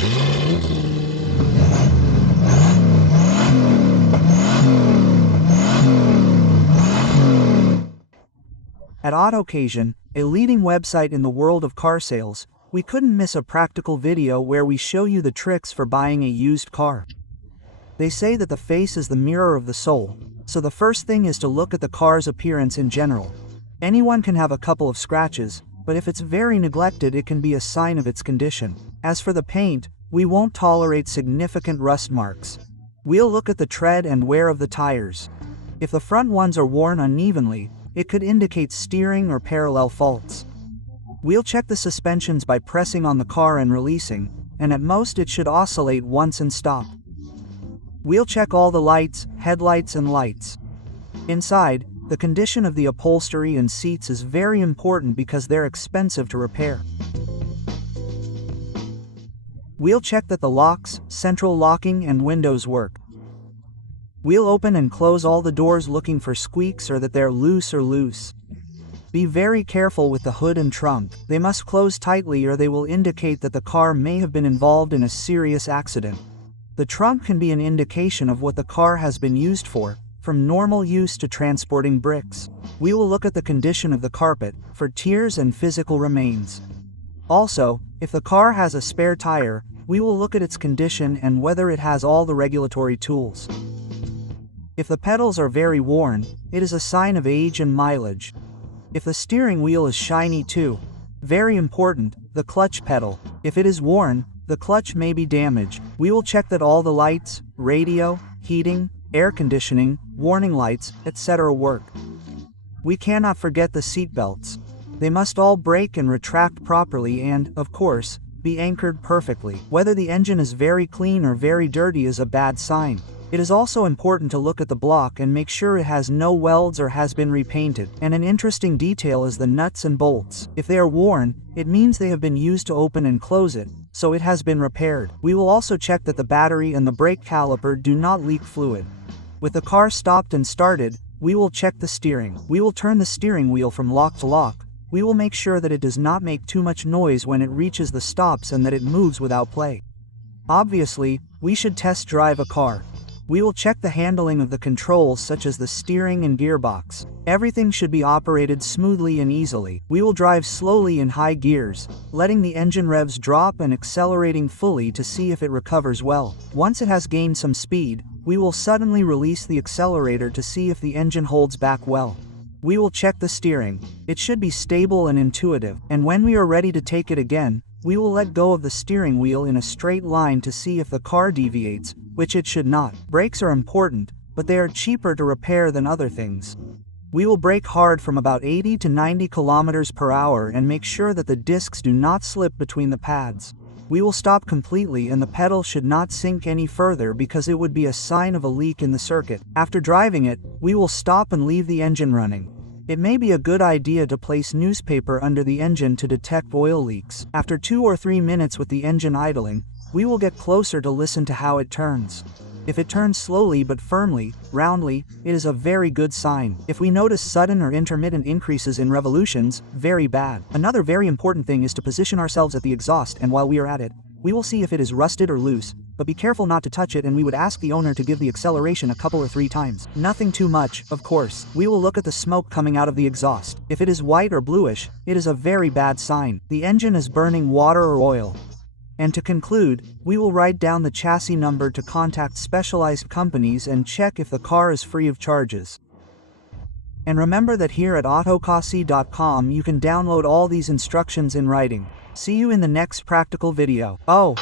At AutoCasion, a leading website in the world of car sales, we couldn't miss a practical video where we show you the tricks for buying a used car. They say that the face is the mirror of the soul, so the first thing is to look at the car's appearance in general. Anyone can have a couple of scratches, but if it's very neglected it can be a sign of its condition. As for the paint, we won't tolerate significant rust marks. We'll look at the tread and wear of the tires. If the front ones are worn unevenly, it could indicate steering or parallel faults. We'll check the suspensions by pressing on the car and releasing, and at most it should oscillate once and stop. We'll check all the lights, headlights and lights. Inside, the condition of the upholstery and seats is very important because they're expensive to repair. We'll check that the locks, central locking and windows work. We'll open and close all the doors looking for squeaks or that they're loose. Be very careful with the hood and trunk. They must close tightly or they will indicate that the car may have been involved in a serious accident. The trunk can be an indication of what the car has been used for, from normal use to transporting bricks. We will look at the condition of the carpet, for tears and physical remains. Also, if the car has a spare tire, we will look at its condition and whether it has all the regulatory tools. If the pedals are very worn, it is a sign of age and mileage. If the steering wheel is shiny too, very important, the clutch pedal. If it is worn, the clutch may be damaged. We will check that all the lights, radio, heating, air conditioning, warning lights, etc. work. We cannot forget the seat belts. They must all brake and retract properly and, of course, be anchored perfectly. Whether the engine is very clean or very dirty is a bad sign. It is also important to look at the block and make sure it has no welds or has been repainted. And an interesting detail is the nuts and bolts. If they are worn, it means they have been used to open and close it, so it has been repaired. We will also check that the battery and the brake caliper do not leak fluid. With the car stopped and started, we will check the steering. We will turn the steering wheel from lock to lock. We will make sure that it does not make too much noise when it reaches the stops and that it moves without play. Obviously, we should test drive a car. We will check the handling of the controls such as the steering and gearbox. Everything should be operated smoothly and easily. We will drive slowly in high gears, letting the engine revs drop and accelerating fully to see if it recovers well. Once it has gained some speed, we will suddenly release the accelerator to see if the engine holds back well. We will check the steering. It should be stable and intuitive, and when we are ready to take it again, we will let go of the steering wheel in a straight line to see if the car deviates, which it should not. Brakes are important, but they are cheaper to repair than other things. We will brake hard from about 80 to 90 kilometers per hour and make sure that the discs do not slip between the pads. We will stop completely and the pedal should not sink any further because it would be a sign of a leak in the circuit. After driving it, we will stop and leave the engine running. It may be a good idea to place newspaper under the engine to detect oil leaks. After 2 or 3 minutes with the engine idling, we will get closer to listen to how it turns. If it turns slowly but firmly, roundly, it is a very good sign. If we notice sudden or intermittent increases in revolutions, very bad. Another very important thing is to position ourselves at the exhaust, and while we are at it, we will see if it is rusted or loose, but be careful not to touch it, and we would ask the owner to give the acceleration a couple or 3 times. Nothing too much, of course. We will look at the smoke coming out of the exhaust. If it is white or bluish, it is a very bad sign. The engine is burning water or oil. And to conclude, we will write down the chassis number to contact specialized companies and check if the car is free of charges. And remember that here at autocasi.com you can download all these instructions in writing. See you in the next practical video. Oh!